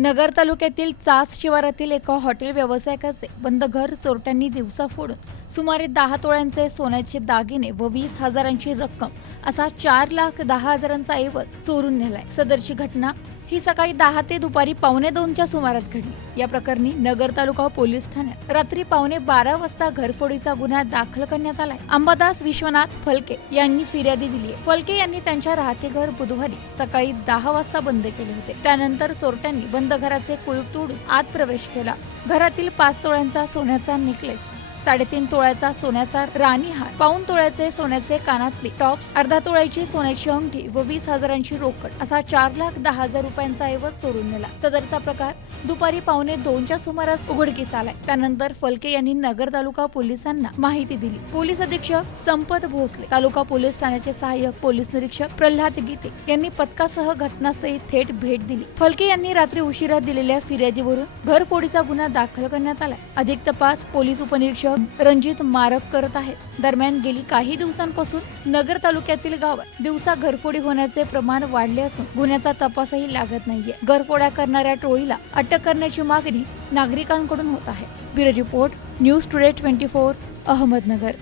नगर तालुक्यातील चास शिवारातील एका हॉटेल व्यावसायिकाचे बंद घर चोरट्यांनी दिवसा फोडून सुमारे दहा तोळ्यांचे सोन्याचे दागिने व वीस हजारांची रक्कम असा चार लाख दहा हजारांचा ऐवज चोरून नेलाय. सदरची घटना ही सकाळी दहा ते दुपारी पावणे दोनच्या सुमारास घडली. या प्रकरणी नगर तालुका पोलीस ठाण्यात रात्री पावणे बारा वाजता घरफोडीचा गुन्हा दाखल करण्यात आलाय. अंबादास विश्वनाथ फलके यांनी फिर्यादी दिली आहे फलके यांनी त्यांच्या राहते घर बुधवारी सकाळी दहा वाजता बंद केले होते. त्यानंतर चोरट्यांनी बंद घराचे कुलूप तोडून आत प्रवेश केला. घरातील पाच तोळ्यांचा सोन्याचा नेकलेस साडेतीन तोळ्याचा सोन्याचा राणीहार पाऊन तोळ्याचे सोन्याचे कानातले टॉप्स अर्धा तोळ्याची सोन्याची अंगठी व वीस हजारांची रोकड असा चार लाख दहा हजार रुपयांचा ऐवज चोरून नेला. सदरचा प्रकार दुपारी पावणे दोनच्या सुमारास उघडकीस आलाय. त्यानंतर फलके यांनी नगर तालुका पोलिसांना माहिती दिली. पोलीस अधीक्षक संपत भोसले तालुका पोलीस ठाण्याचे सहाय्यक पोलीस निरीक्षक प्रल्हाद गीते यांनी पथकासह घटनास्थळी थेट भेट दिली. फलके यांनी रात्री उशिरा दिलेल्या फिर्यादीवरून घरफोडीचा गुन्हा दाखल करण्यात आला. अधिक तपास पोलीस उपनिरीक्षक रणजित मारक करत आहेत दरम्यान गेली काही दिवसांपासून नगर तालुक्यातील गावात दिवसा घरफोडी होण्याचे प्रमाण वाढले असून गुन्ह्याचा तपासही लागत नाहीये. घरफोड्या करणाऱ्या टोळीला अटक करण्याची मागणी नागरिकांकडून होत आहे. Bureau report news today twenty four Ahmednagar.